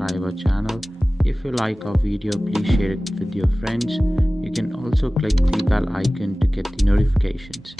subscribe our channel. If you like our video, please share it with your friends. You can also click the bell icon to get the notifications.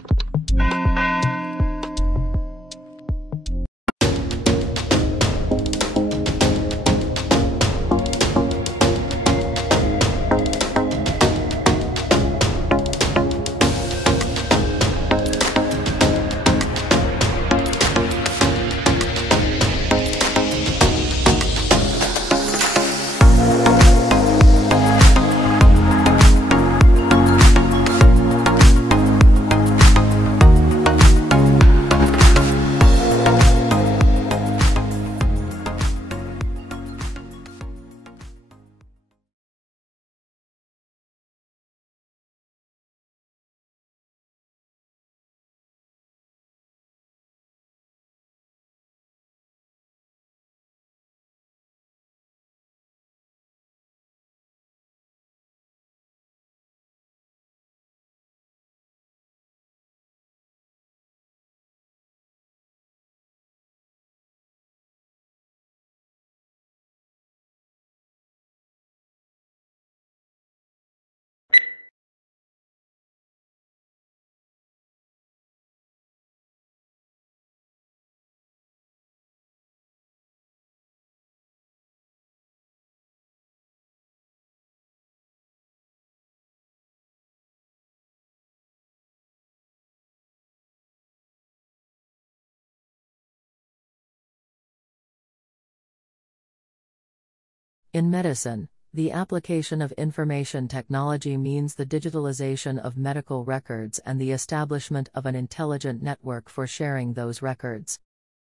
In medicine, the application of information technology means the digitalization of medical records and the establishment of an intelligent network for sharing those records.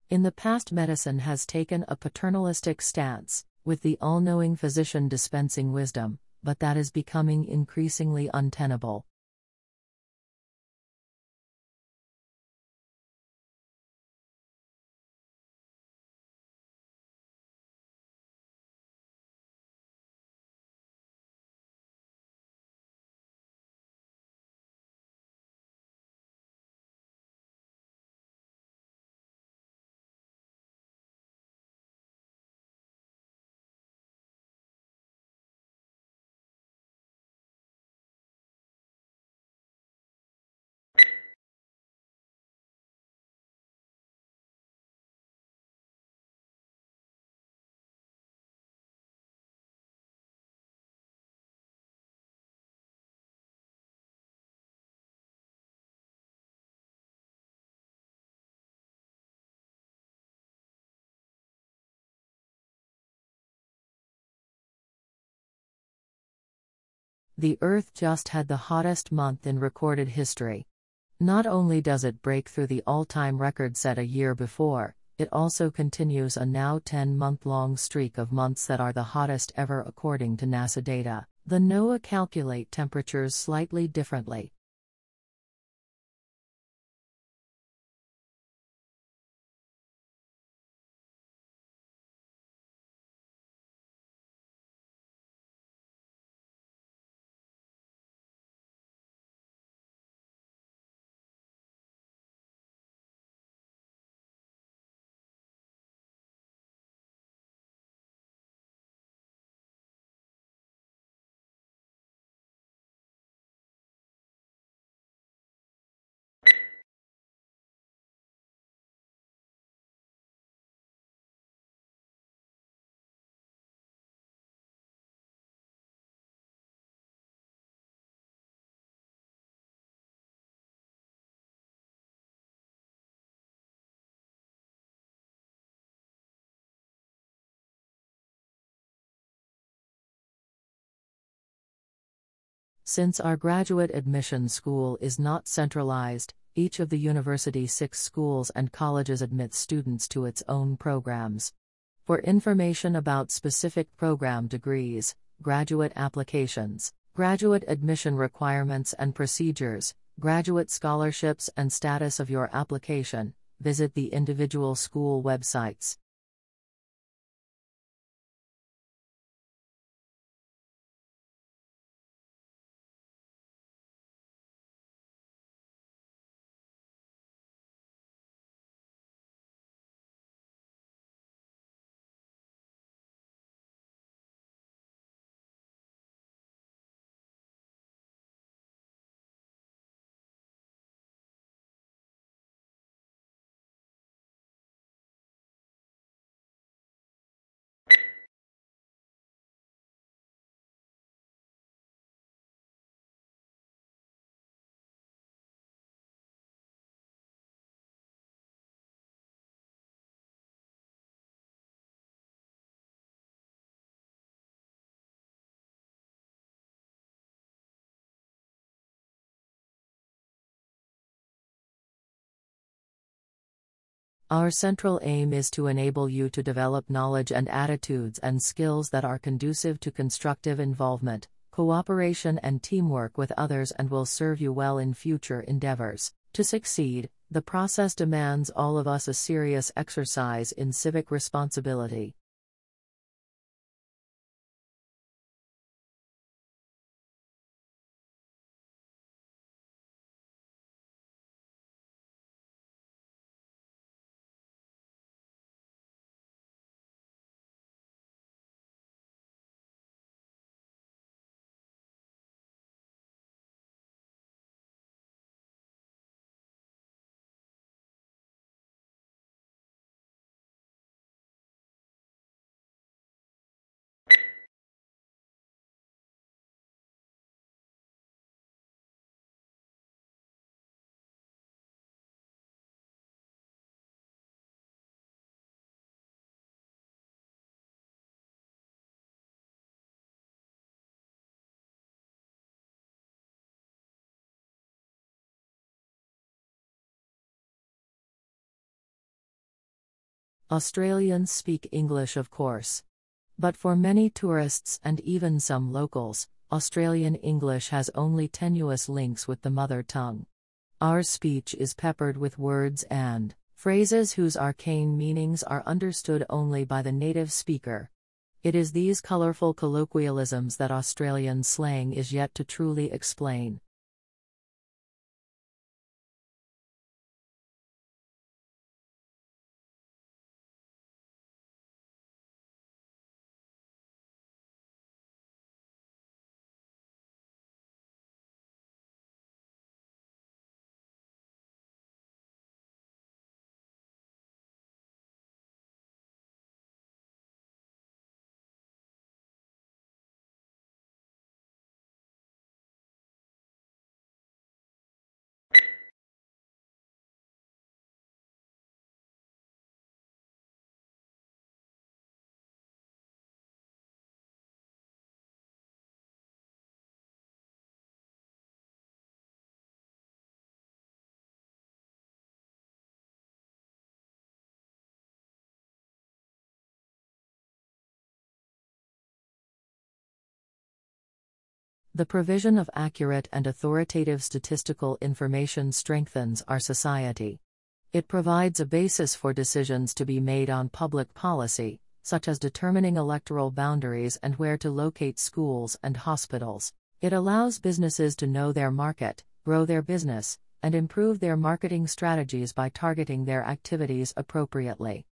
In the past, medicine has taken a paternalistic stance, with the all-knowing physician dispensing wisdom, but that is becoming increasingly untenable. The Earth just had the hottest month in recorded history. Not only does it break through the all-time record set a year before, it also continues a now 10-month-long streak of months that are the hottest ever according to NASA data. The NOAA calculate temperatures slightly differently. Since our graduate admission school is not centralized, each of the university's 6 schools and colleges admits students to its own programs. For information about specific program degrees, graduate applications, graduate admission requirements and procedures, graduate scholarships and status of your application, visit the individual school websites. Our central aim is to enable you to develop knowledge and attitudes and skills that are conducive to constructive involvement, cooperation and teamwork with others and will serve you well in future endeavors. To succeed, the process demands all of us a serious exercise in civic responsibility. Australians speak English, of course. But for many tourists and even some locals, Australian English has only tenuous links with the mother tongue. Our speech is peppered with words and phrases whose arcane meanings are understood only by the native speaker. It is these colorful colloquialisms that Australian slang is yet to truly explain. The provision of accurate and authoritative statistical information strengthens our society. It provides a basis for decisions to be made on public policy, such as determining electoral boundaries and where to locate schools and hospitals. It allows businesses to know their market, grow their business, and improve their marketing strategies by targeting their activities appropriately.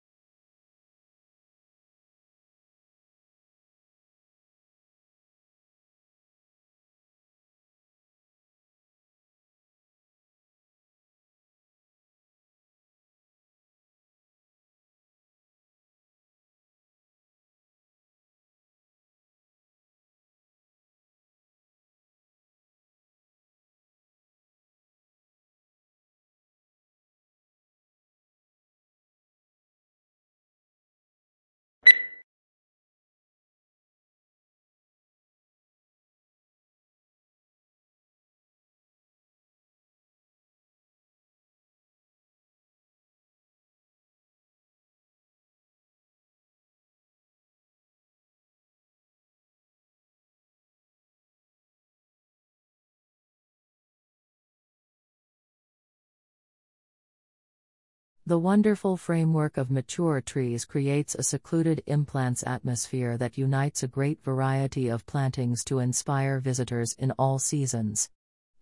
The wonderful framework of mature trees creates a secluded implants atmosphere that unites a great variety of plantings to inspire visitors in all seasons.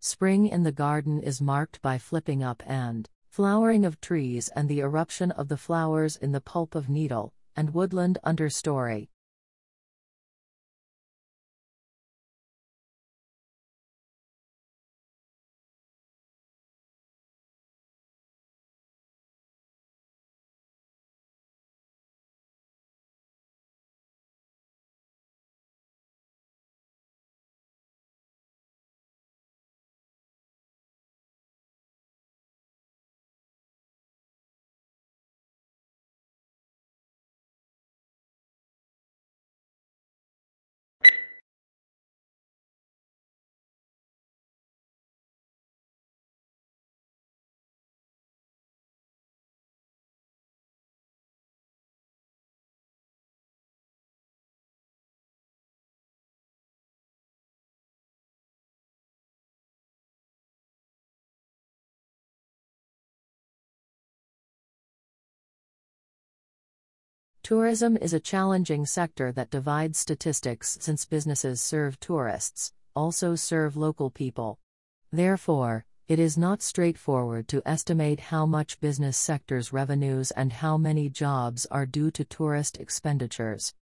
Spring in the garden is marked by flipping up and flowering of trees and the eruption of the flowers in the pulp of needle and woodland understory. Tourism is a challenging sector that divides statistics since businesses serve tourists, also serve local people. Therefore, it is not straightforward to estimate how much business sector's revenues and how many jobs are due to tourist expenditures.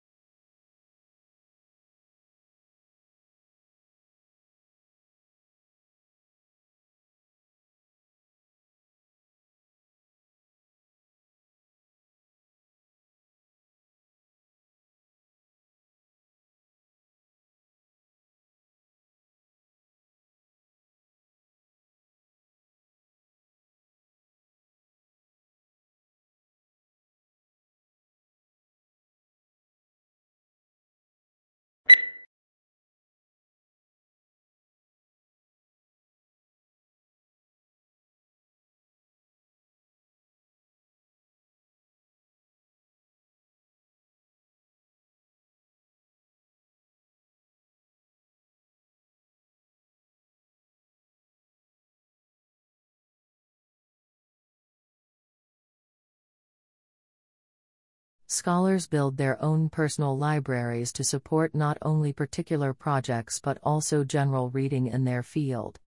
Scholars build their own personal libraries to support not only particular projects but also general reading in their field.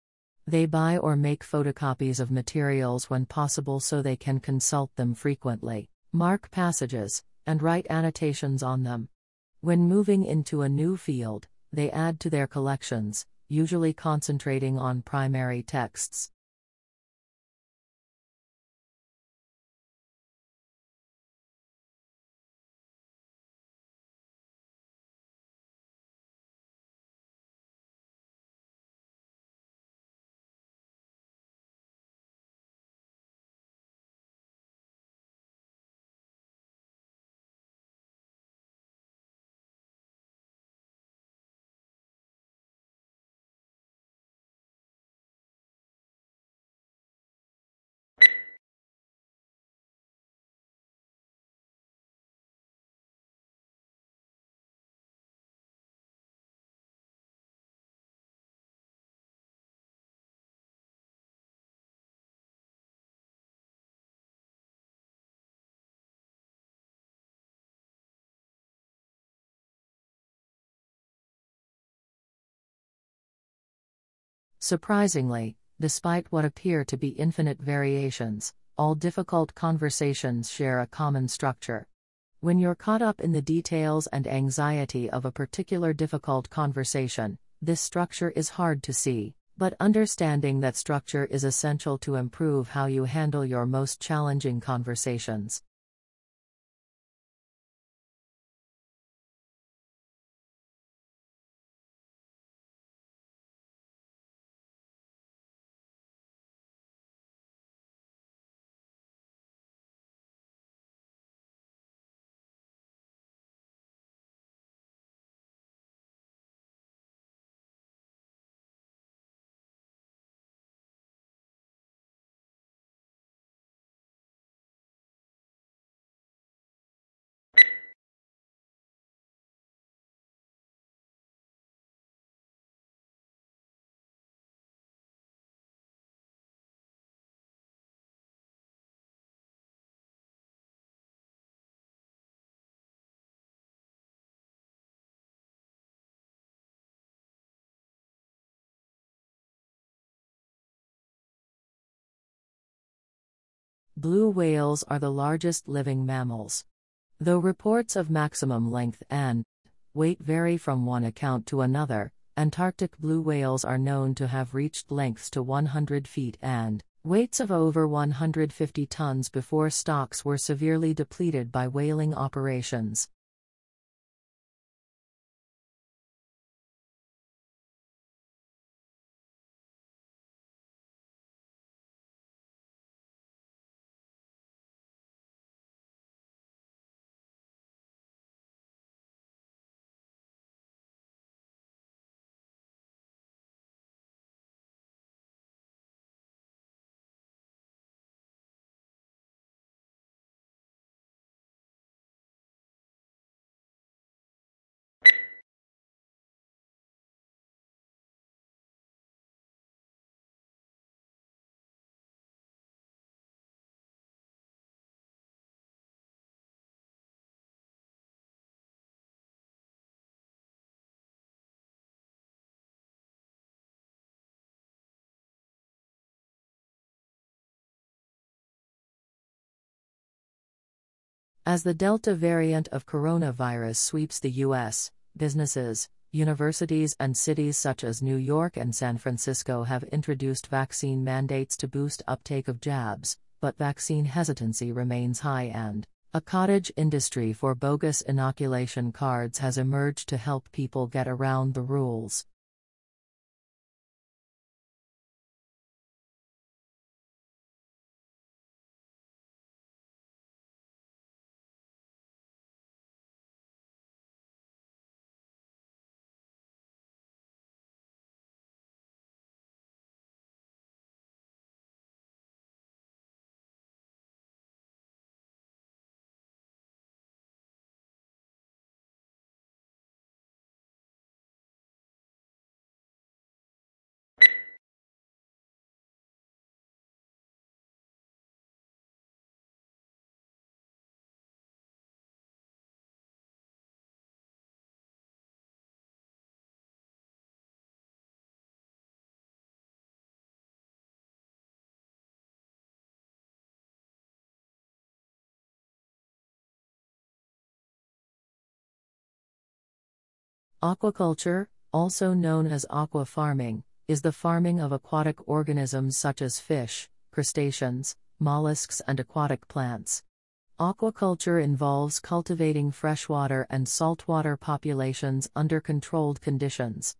They buy or make photocopies of materials when possible so they can consult them frequently, mark passages, and write annotations on them. When moving into a new field, they add to their collections, usually concentrating on primary texts. Surprisingly, despite what appear to be infinite variations, all difficult conversations share a common structure. When you're caught up in the details and anxiety of a particular difficult conversation, this structure is hard to see, but understanding that structure is essential to improve how you handle your most challenging conversations. Blue whales are the largest living mammals. Though reports of maximum length and weight vary from one account to another, Antarctic blue whales are known to have reached lengths to 100 feet and weights of over 150 tons before stocks were severely depleted by whaling operations. As the Delta variant of coronavirus sweeps the U.S., businesses, universities and cities such as New York and San Francisco have introduced vaccine mandates to boost uptake of jabs, but vaccine hesitancy remains high and a cottage industry for bogus inoculation cards has emerged to help people get around the rules. Aquaculture, also known as aqua farming, is the farming of aquatic organisms such as fish, crustaceans, mollusks and aquatic plants. Aquaculture involves cultivating freshwater and saltwater populations under controlled conditions.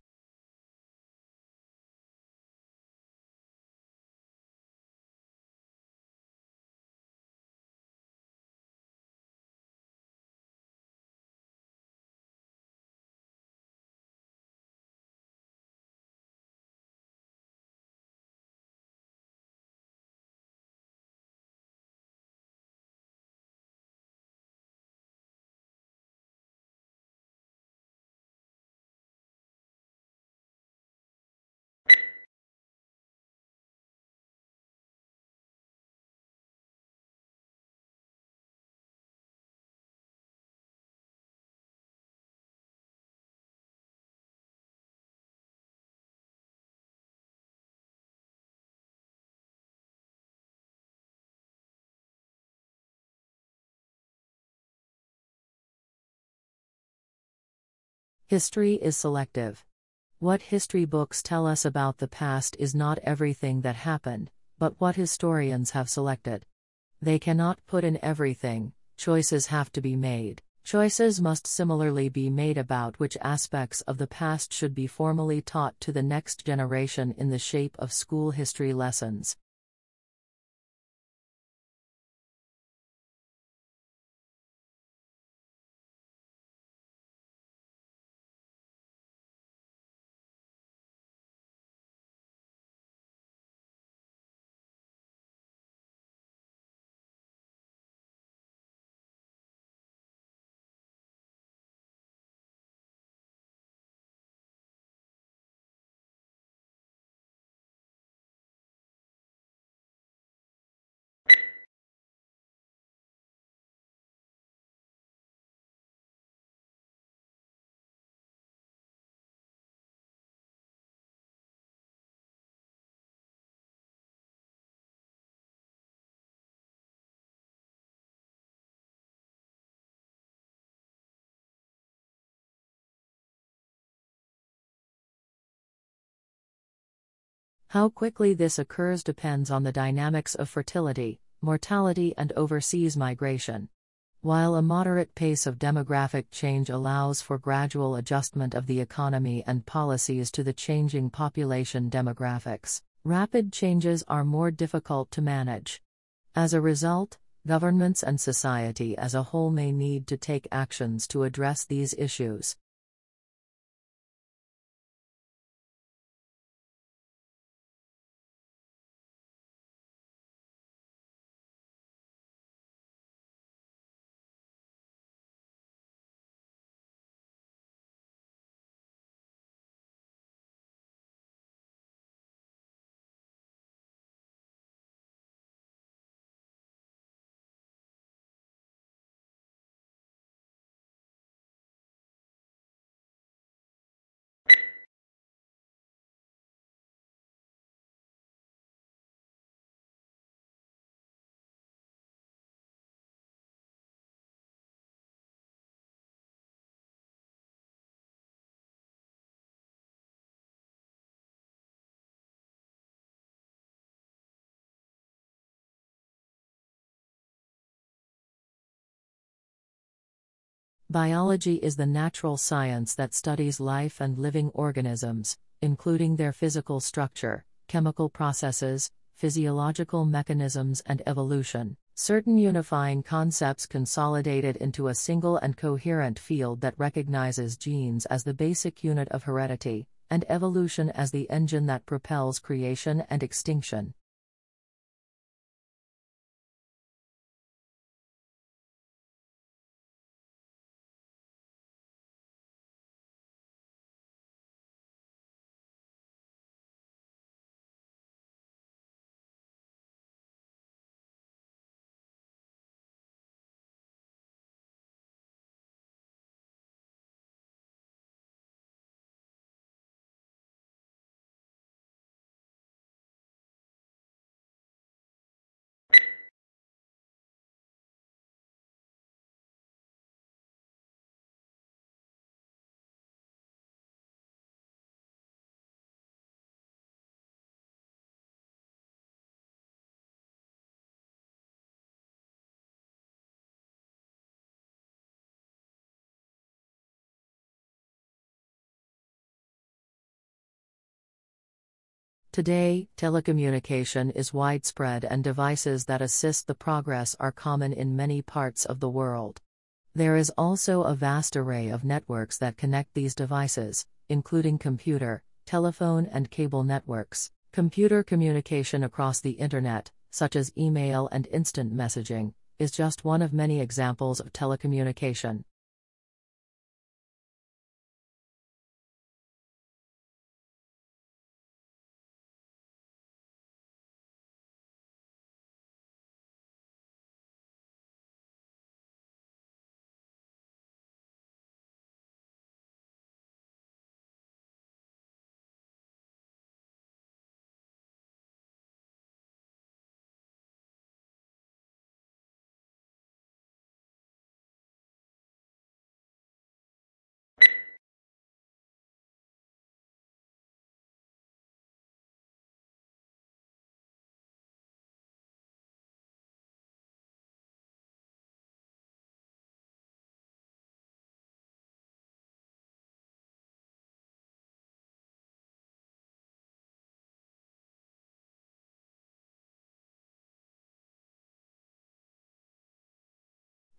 History is selective. What history books tell us about the past is not everything that happened, but what historians have selected. They cannot put in everything, choices have to be made. Choices must similarly be made about which aspects of the past should be formally taught to the next generation in the shape of school history lessons. How quickly this occurs depends on the dynamics of fertility, mortality and overseas migration. While a moderate pace of demographic change allows for gradual adjustment of the economy and policies to the changing population demographics, rapid changes are more difficult to manage. As a result, governments and society as a whole may need to take actions to address these issues. Biology is the natural science that studies life and living organisms, including their physical structure, chemical processes, physiological mechanisms, and evolution. Certain unifying concepts consolidated into a single and coherent field that recognizes genes as the basic unit of heredity, and evolution as the engine that propels creation and extinction. Today, telecommunication is widespread and devices that assist the progress are common in many parts of the world. There is also a vast array of networks that connect these devices, including computer, telephone, and cable networks. Computer communication across the Internet, such as email and instant messaging, is just one of many examples of telecommunication.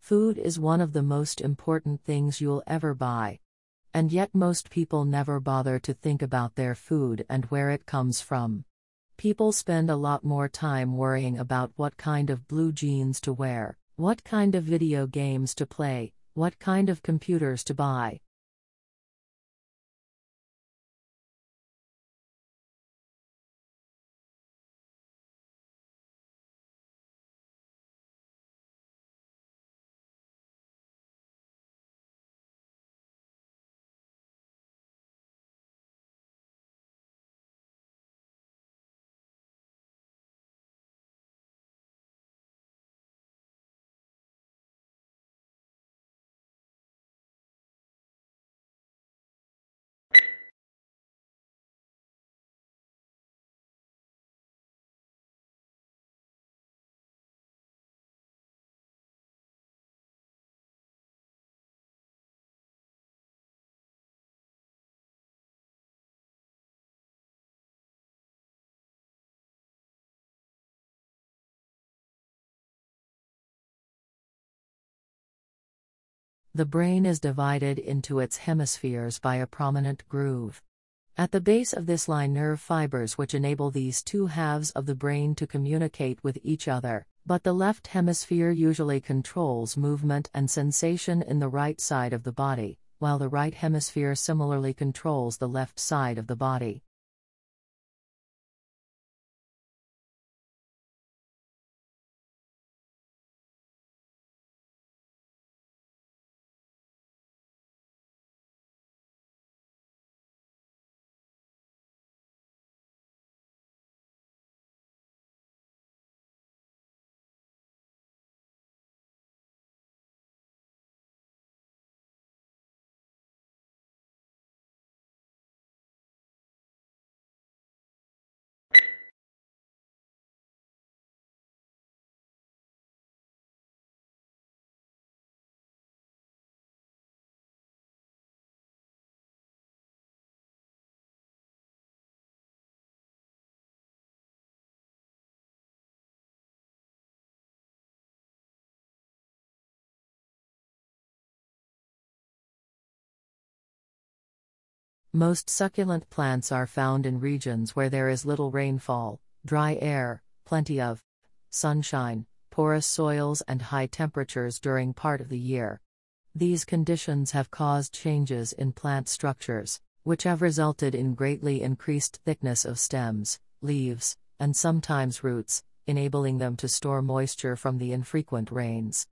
Food is one of the most important things you'll ever buy. And yet most people never bother to think about their food and where it comes from. People spend a lot more time worrying about what kind of blue jeans to wear, what kind of video games to play, what kind of computers to buy. The brain is divided into its hemispheres by a prominent groove. At the base of this lie nerve fibers which enable these two halves of the brain to communicate with each other, but the left hemisphere usually controls movement and sensation in the right side of the body, while the right hemisphere similarly controls the left side of the body. Most succulent plants are found in regions where there is little rainfall, dry air, plenty of sunshine, porous soils and high temperatures during part of the year. These conditions have caused changes in plant structures, which have resulted in greatly increased thickness of stems, leaves, and sometimes roots, enabling them to store moisture from the infrequent rains.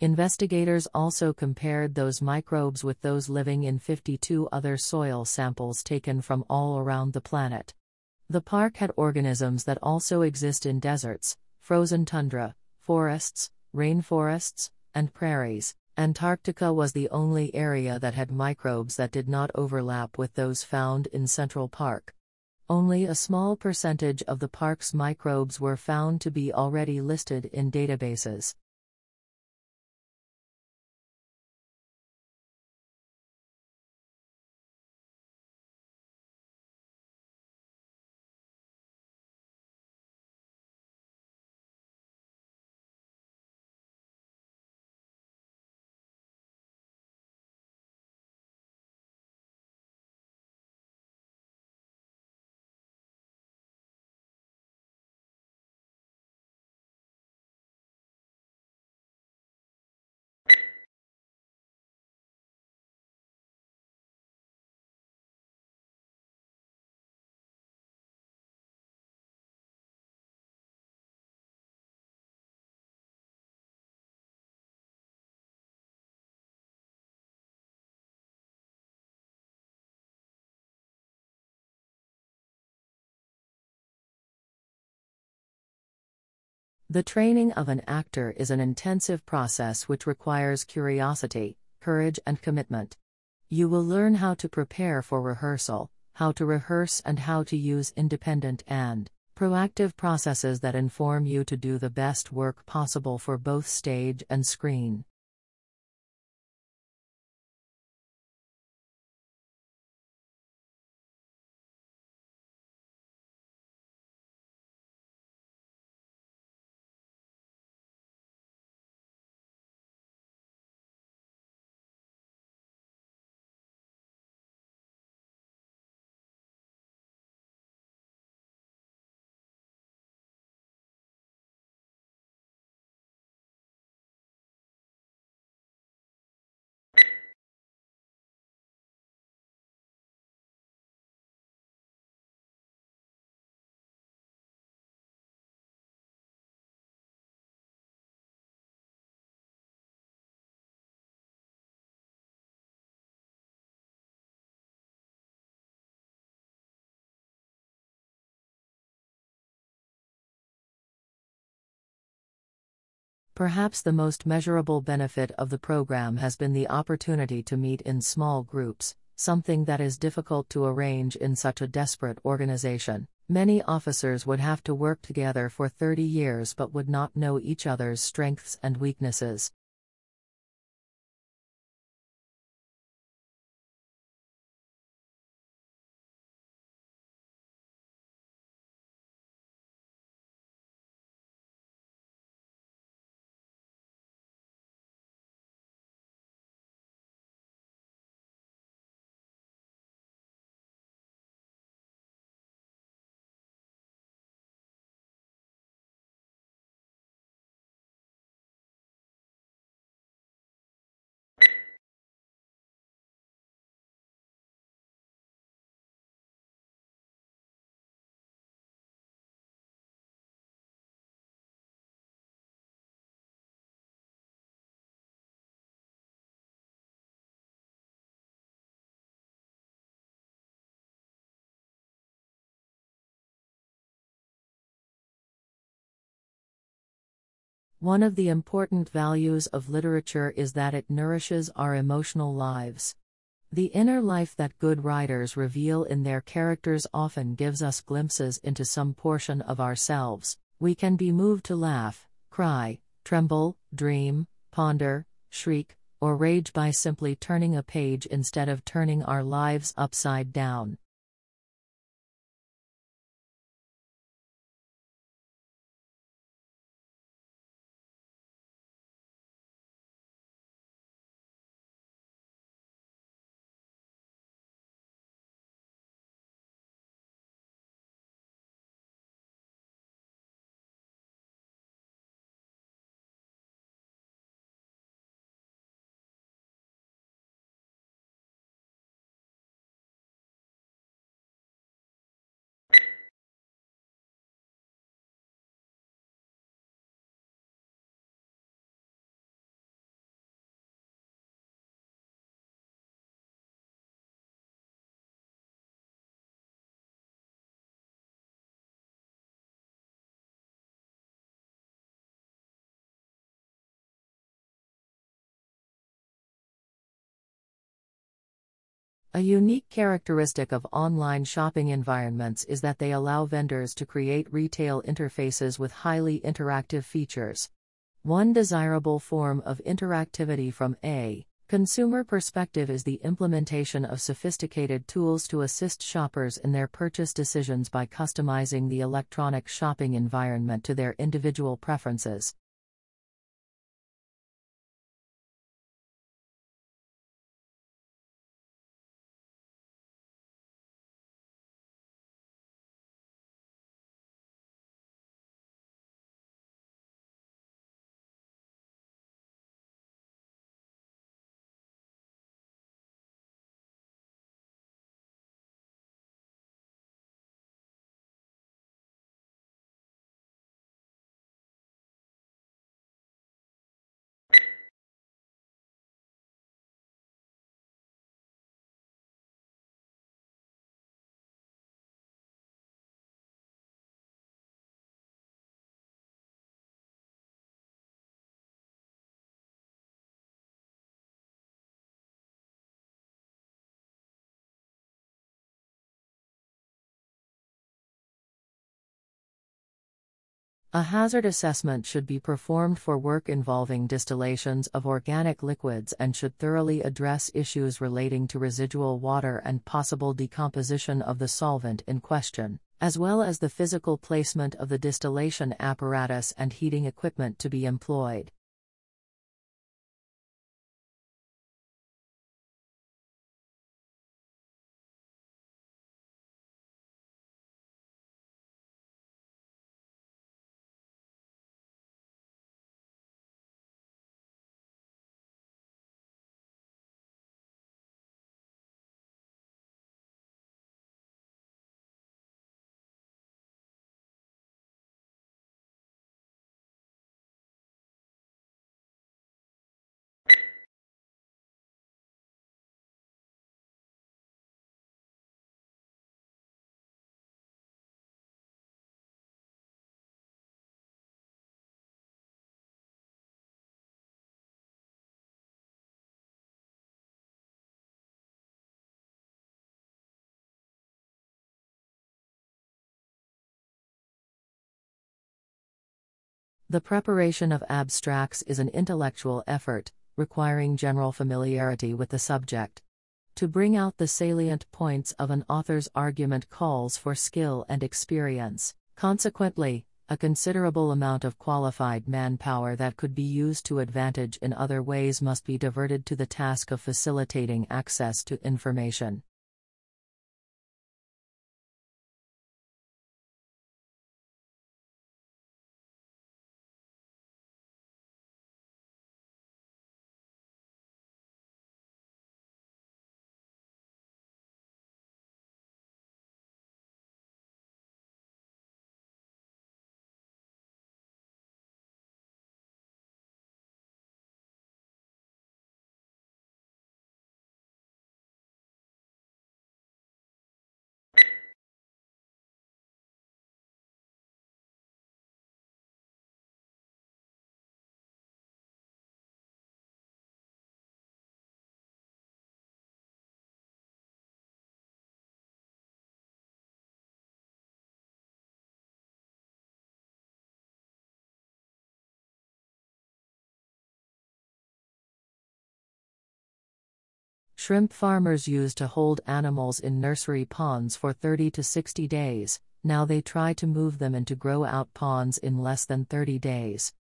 Investigators also compared those microbes with those living in 52 other soil samples taken from all around the planet. The park had organisms that also exist in deserts, frozen tundra, forests, rainforests, and prairies. Antarctica was the only area that had microbes that did not overlap with those found in Central Park. Only a small percentage of the park's microbes were found to be already listed in databases. The training of an actor is an intensive process which requires curiosity, courage, and commitment. You will learn how to prepare for rehearsal, how to rehearse, and how to use independent and proactive processes that inform you to do the best work possible for both stage and screen. Perhaps the most measurable benefit of the program has been the opportunity to meet in small groups, something that is difficult to arrange in such a desperate organization. Many officers would have to work together for 30 years but would not know each other's strengths and weaknesses. One of the important values of literature is that it nourishes our emotional lives. The inner life that good writers reveal in their characters often gives us glimpses into some portion of ourselves. We can be moved to laugh, cry, tremble, dream, ponder, shriek, or rage by simply turning a page instead of turning our lives upside down. A unique characteristic of online shopping environments is that they allow vendors to create retail interfaces with highly interactive features. One desirable form of interactivity from a consumer perspective is the implementation of sophisticated tools to assist shoppers in their purchase decisions by customizing the electronic shopping environment to their individual preferences. A hazard assessment should be performed for work involving distillations of organic liquids and should thoroughly address issues relating to residual water and possible decomposition of the solvent in question, as well as the physical placement of the distillation apparatus and heating equipment to be employed. The preparation of abstracts is an intellectual effort, requiring general familiarity with the subject. To bring out the salient points of an author's argument calls for skill and experience. Consequently, a considerable amount of qualified manpower that could be used to advantage in other ways must be diverted to the task of facilitating access to information. Shrimp farmers used to hold animals in nursery ponds for 30 to 60 days, now they try to move them into grow-out ponds in less than 30 days.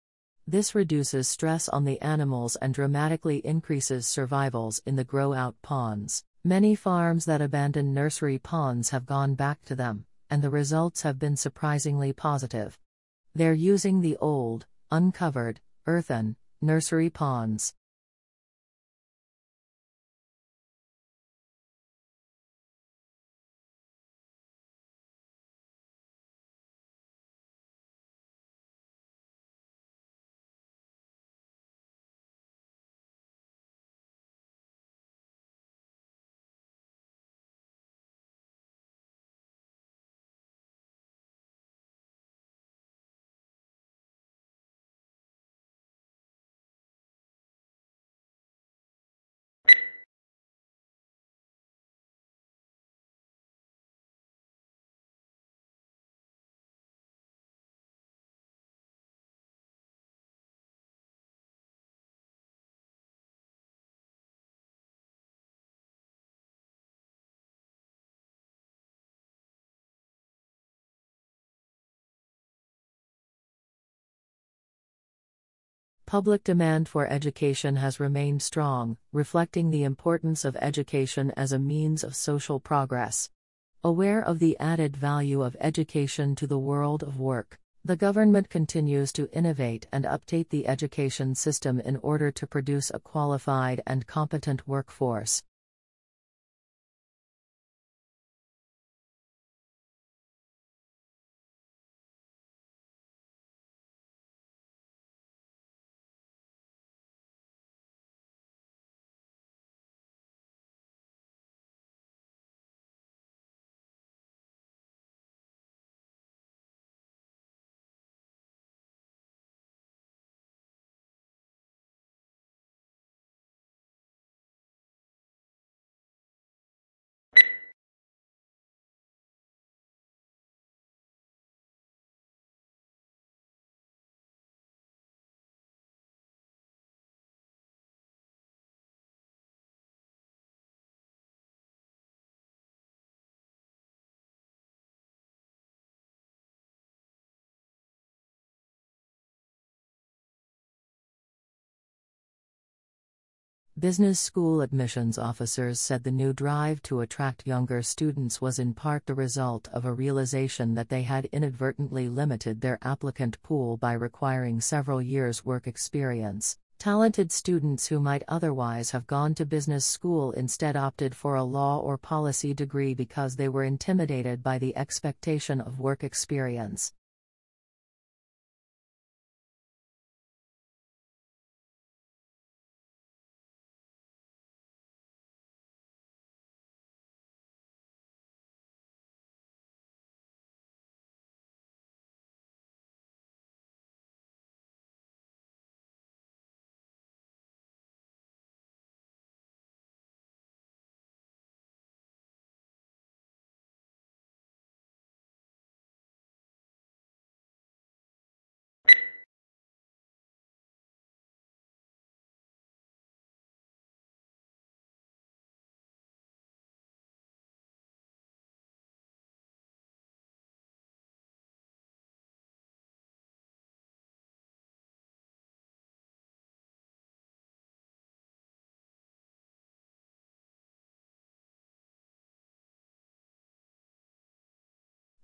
This reduces stress on the animals and dramatically increases survivals in the grow-out ponds. Many farms that abandon nursery ponds have gone back to them, and the results have been surprisingly positive. They're using the old, uncovered, earthen, nursery ponds. Public demand for education has remained strong, reflecting the importance of education as a means of social progress. Aware of the added value of education to the world of work, the government continues to innovate and update the education system in order to produce a qualified and competent workforce. Business school admissions officers said the new drive to attract younger students was in part the result of a realization that they had inadvertently limited their applicant pool by requiring several years' work experience. Talented students who might otherwise have gone to business school instead opted for a law or policy degree because they were intimidated by the expectation of work experience.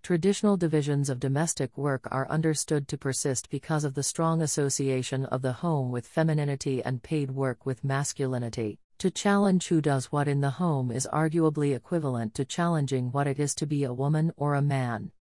Traditional divisions of domestic work are understood to persist because of the strong association of the home with femininity and paid work with masculinity. To challenge who does what in the home is arguably equivalent to challenging what it is to be a woman or a man.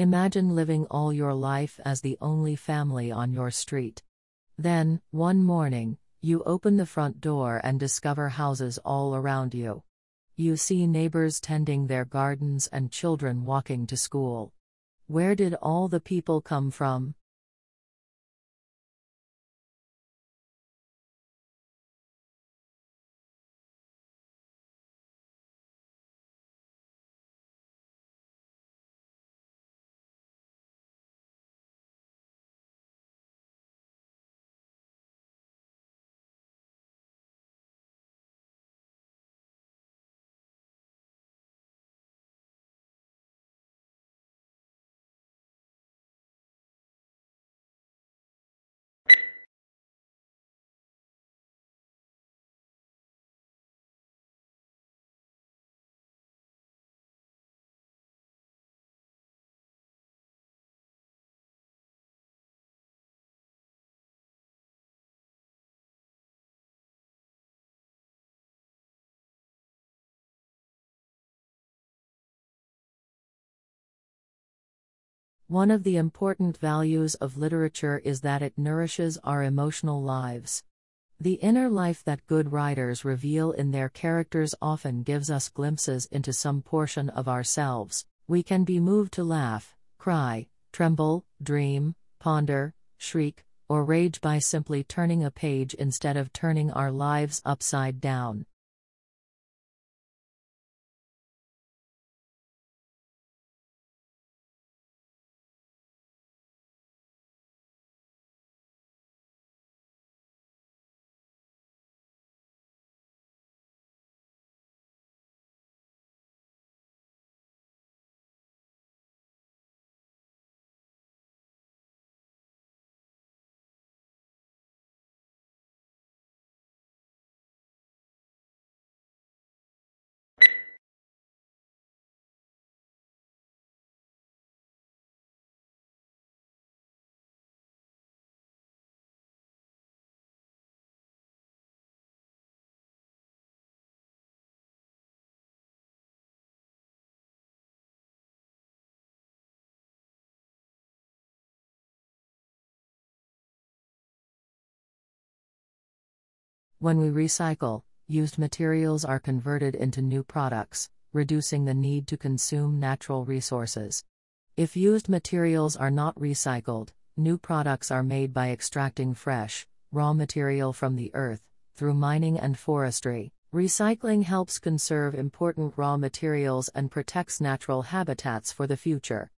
Imagine living all your life as the only family on your street. Then, one morning, you open the front door and discover houses all around you. You see neighbors tending their gardens and children walking to school. Where did all the people come from? One of the important values of literature is that it nourishes our emotional lives. The inner life that good writers reveal in their characters often gives us glimpses into some portion of ourselves. We can be moved to laugh, cry, tremble, dream, ponder, shriek, or rage by simply turning a page instead of turning our lives upside down. When we recycle, used materials are converted into new products, reducing the need to consume natural resources. If used materials are not recycled, new products are made by extracting fresh, raw material from the earth, through mining and forestry. Recycling helps conserve important raw materials and protects natural habitats for the future.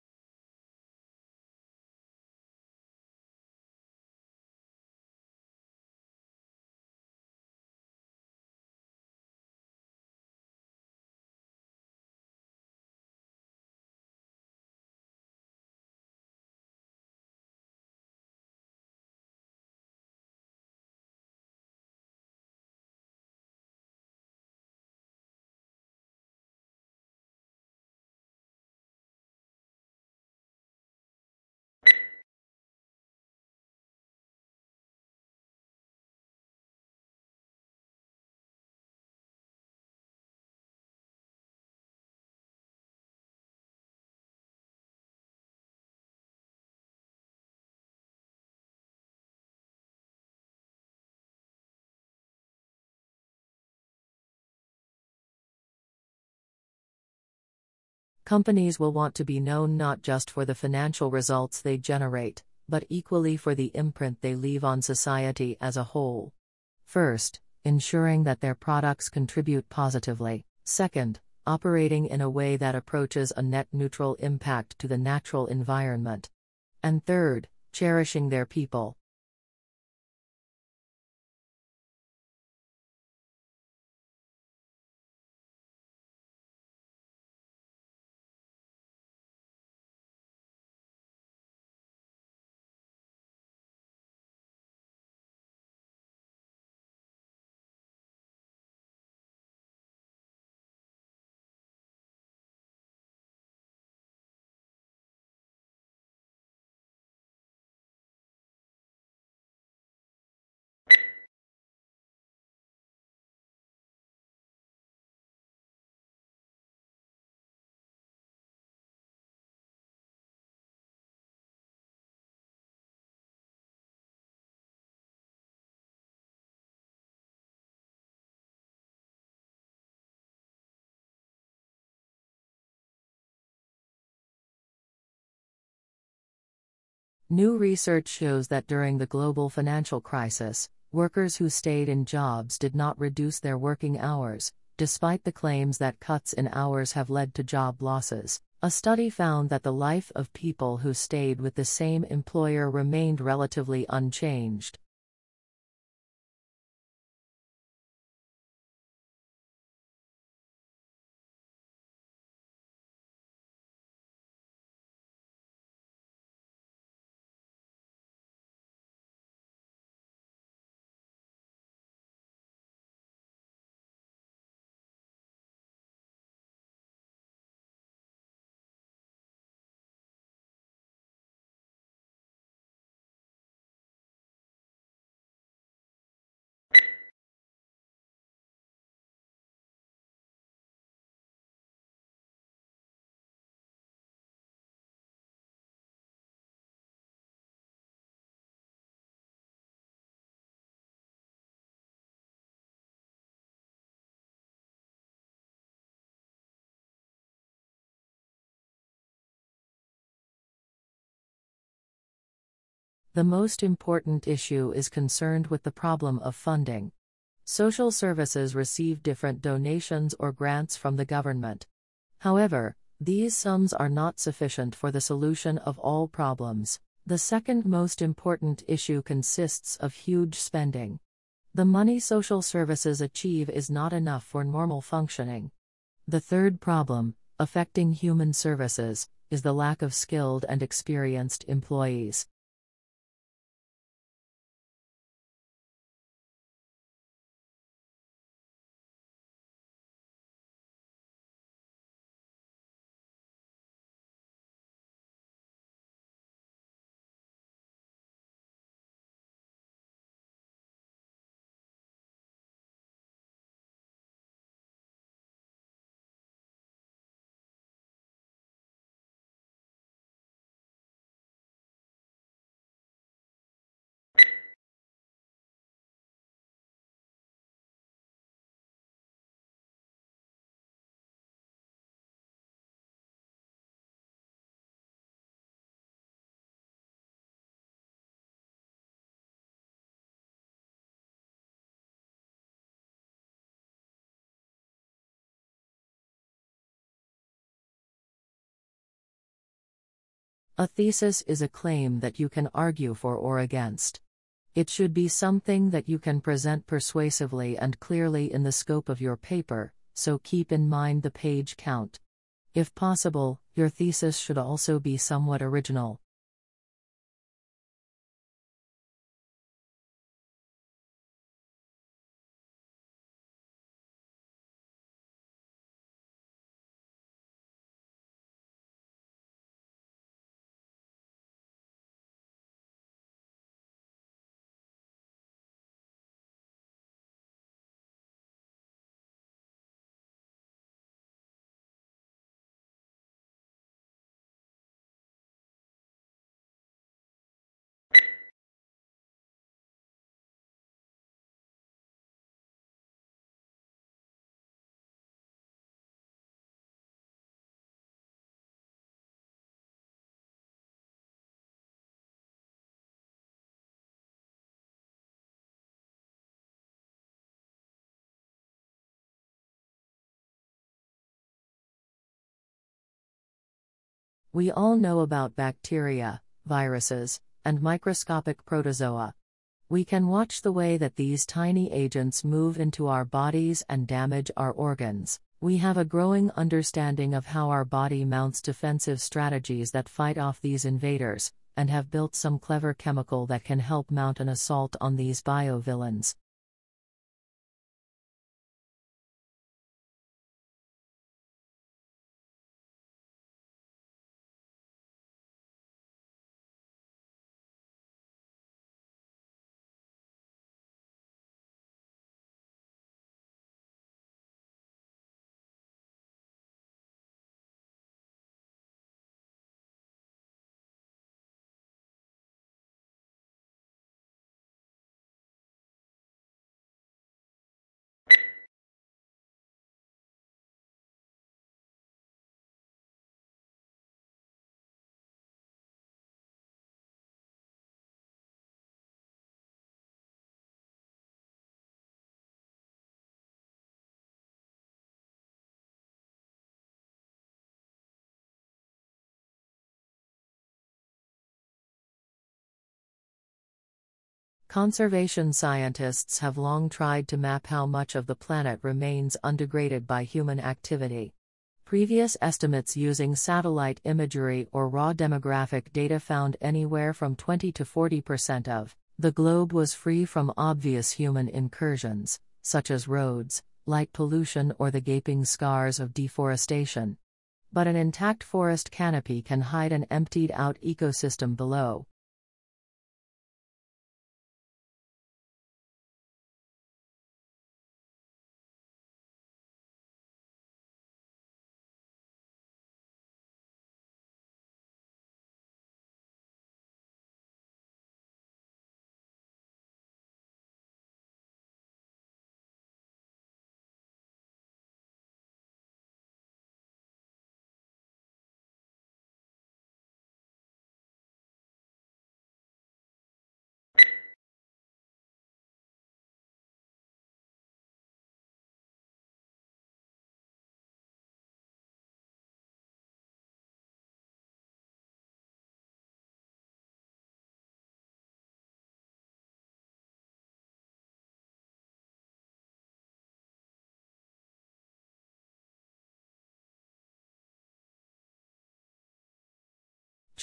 Companies will want to be known not just for the financial results they generate, but equally for the imprint they leave on society as a whole. First, ensuring that their products contribute positively. Second, operating in a way that approaches a net neutral impact to the natural environment. And third, cherishing their people. New research shows that during the global financial crisis, workers who stayed in jobs did not reduce their working hours, despite the claims that cuts in hours have led to job losses. A study found that the life of people who stayed with the same employer remained relatively unchanged. The most important issue is concerned with the problem of funding. Social services receive different donations or grants from the government. However, these sums are not sufficient for the solution of all problems. The second most important issue consists of huge spending. The money social services achieve is not enough for normal functioning. The third problem, affecting human services, is the lack of skilled and experienced employees. A thesis is a claim that you can argue for or against. It should be something that you can present persuasively and clearly in the scope of your paper, so keep in mind the page count. If possible, your thesis should also be somewhat original. We all know about bacteria, viruses, and microscopic protozoa. We can watch the way that these tiny agents move into our bodies and damage our organs. We have a growing understanding of how our body mounts defensive strategies that fight off these invaders, and have built some clever chemical that can help mount an assault on these biovillains. Conservation scientists have long tried to map how much of the planet remains undegraded by human activity. Previous estimates using satellite imagery or raw demographic data found anywhere from 20 to 40% of the globe was free from obvious human incursions, such as roads, light pollution, or the gaping scars of deforestation. But an intact forest canopy can hide an emptied-out ecosystem below.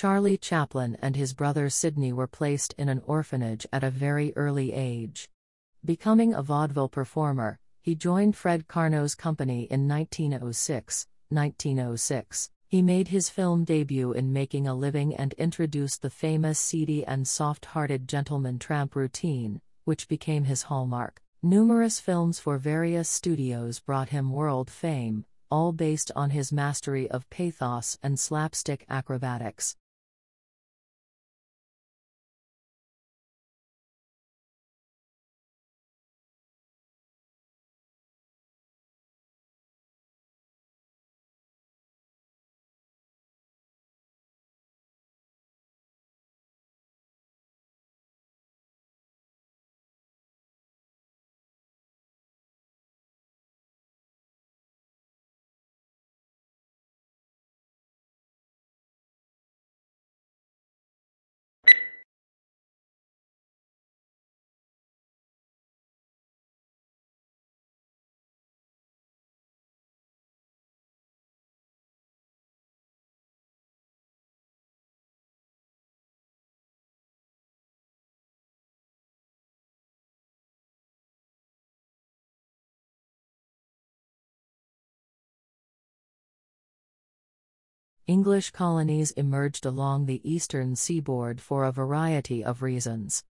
Charlie Chaplin and his brother Sidney were placed in an orphanage at a very early age. Becoming a vaudeville performer, he joined Fred Karno's company in 1906. He made his film debut in Making a Living and introduced the famous seedy and soft-hearted gentleman tramp routine, which became his hallmark. Numerous films for various studios brought him world fame, all based on his mastery of pathos and slapstick acrobatics. English colonies emerged along the eastern seaboard for a variety of reasons.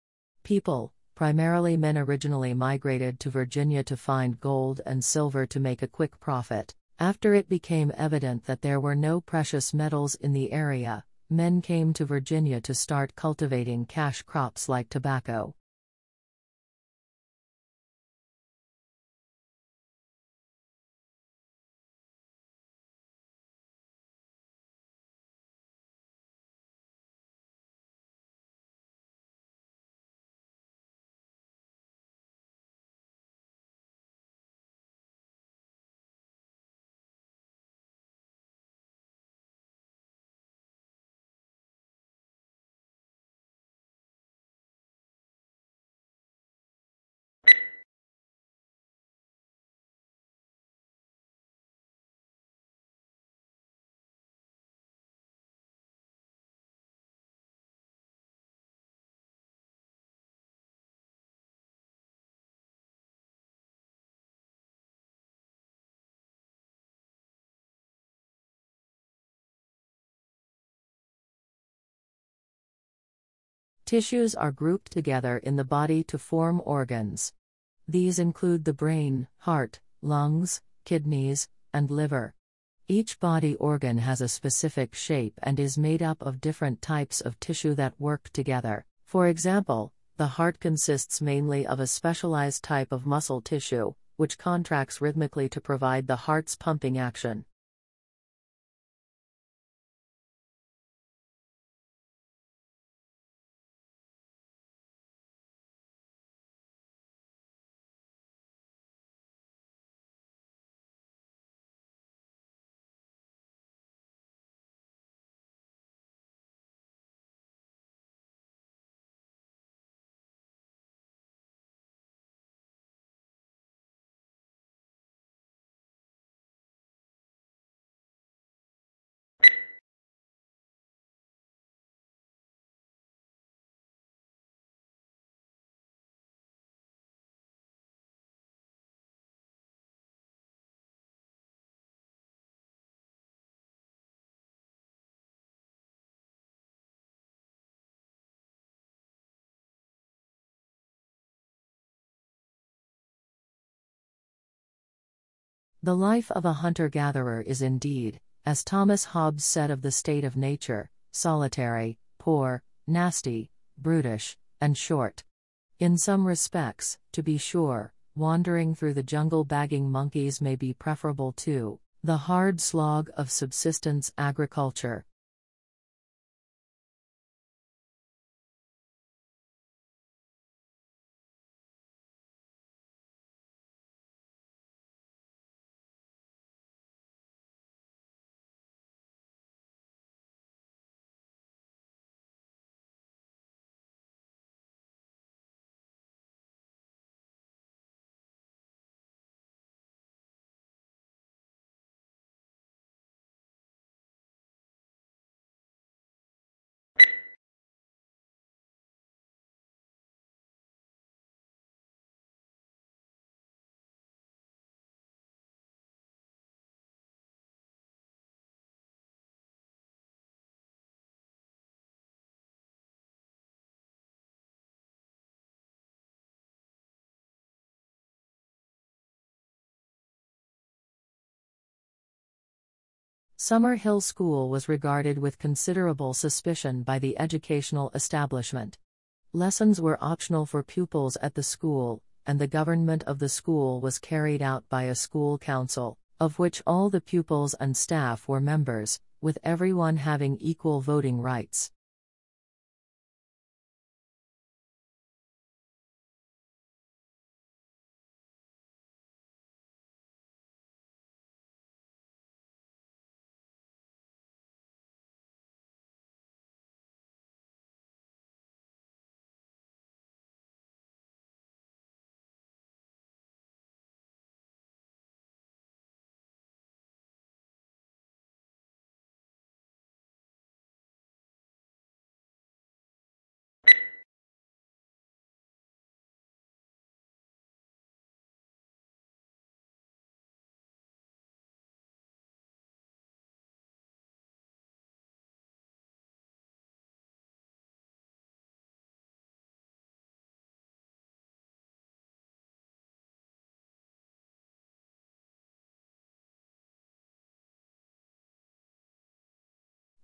People, primarily men, originally migrated to Virginia to find gold and silver to make a quick profit. After it became evident that there were no precious metals in the area, men came to Virginia to start cultivating cash crops like tobacco. Tissues are grouped together in the body to form organs. These include the brain, heart, lungs, kidneys, and liver. Each body organ has a specific shape and is made up of different types of tissue that work together. For example, the heart consists mainly of a specialized type of muscle tissue, which contracts rhythmically to provide the heart's pumping action. The life of a hunter-gatherer is indeed, as Thomas Hobbes said of the state of nature, solitary, poor, nasty, brutish, and short. In some respects, to be sure, wandering through the jungle bagging monkeys may be preferable to the hard slog of subsistence agriculture. Summer Hill School was regarded with considerable suspicion by the educational establishment. Lessons were optional for pupils at the school, and the government of the school was carried out by a school council, of which all the pupils and staff were members, with everyone having equal voting rights.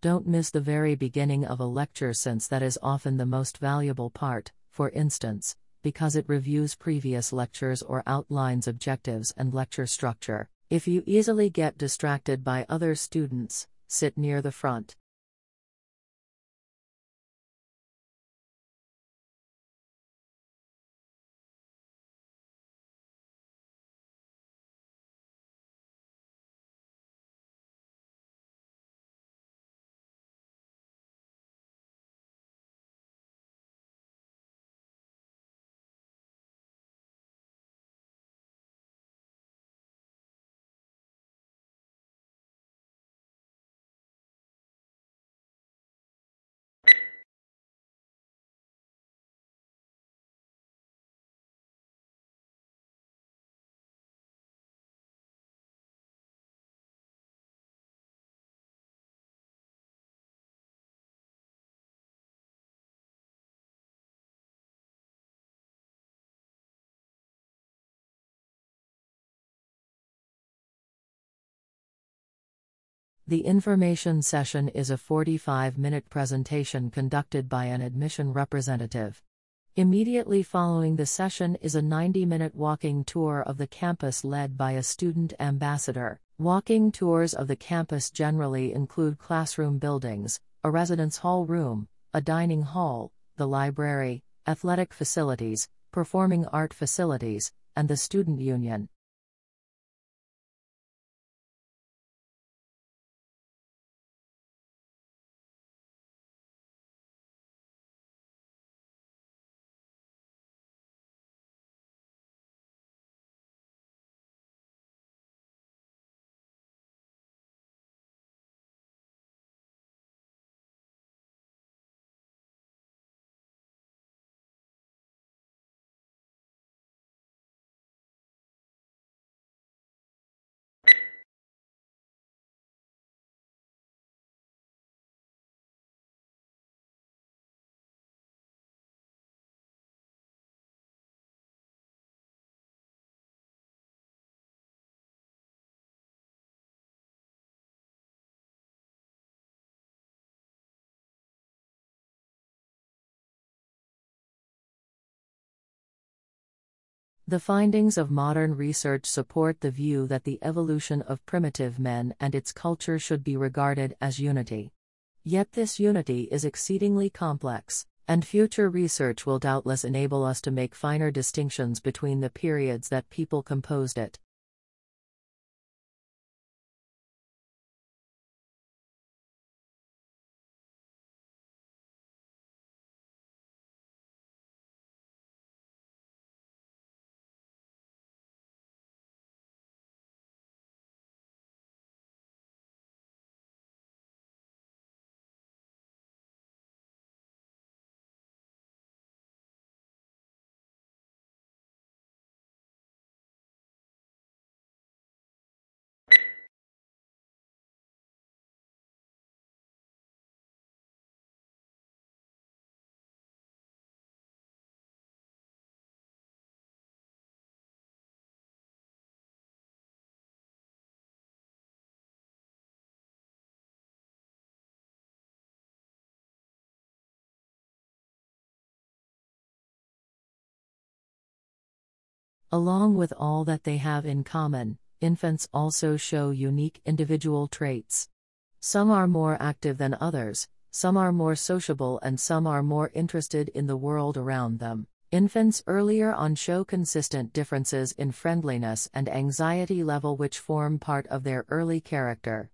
Don't miss the very beginning of a lecture, since that is often the most valuable part, for instance, because it reviews previous lectures or outlines objectives and lecture structure. If you easily get distracted by other students, sit near the front. The information session is a 45-minute presentation conducted by an admission representative. Immediately following the session is a 90-minute walking tour of the campus led by a student ambassador. Walking tours of the campus generally include classroom buildings, a residence hall room, a dining hall, the library, athletic facilities, performing art facilities, and the student union. The findings of modern research support the view that the evolution of primitive men and its culture should be regarded as unity. Yet this unity is exceedingly complex, and future research will doubtless enable us to make finer distinctions between the periods that people composed it. Along with all that they have in common, infants also show unique individual traits. Some are more active than others, some are more sociable, and some are more interested in the world around them. Infants earlier on show consistent differences in friendliness and anxiety level which form part of their early character.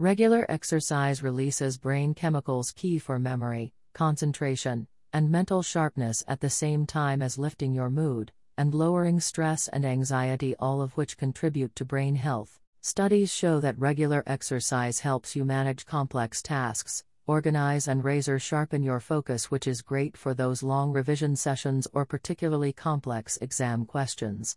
Regular exercise releases brain chemicals key for memory, concentration, and mental sharpness at the same time as lifting your mood, and lowering stress and anxiety, all of which contribute to brain health. Studies show that regular exercise helps you manage complex tasks, organize and razor-sharpen your focus, which is great for those long revision sessions or particularly complex exam questions.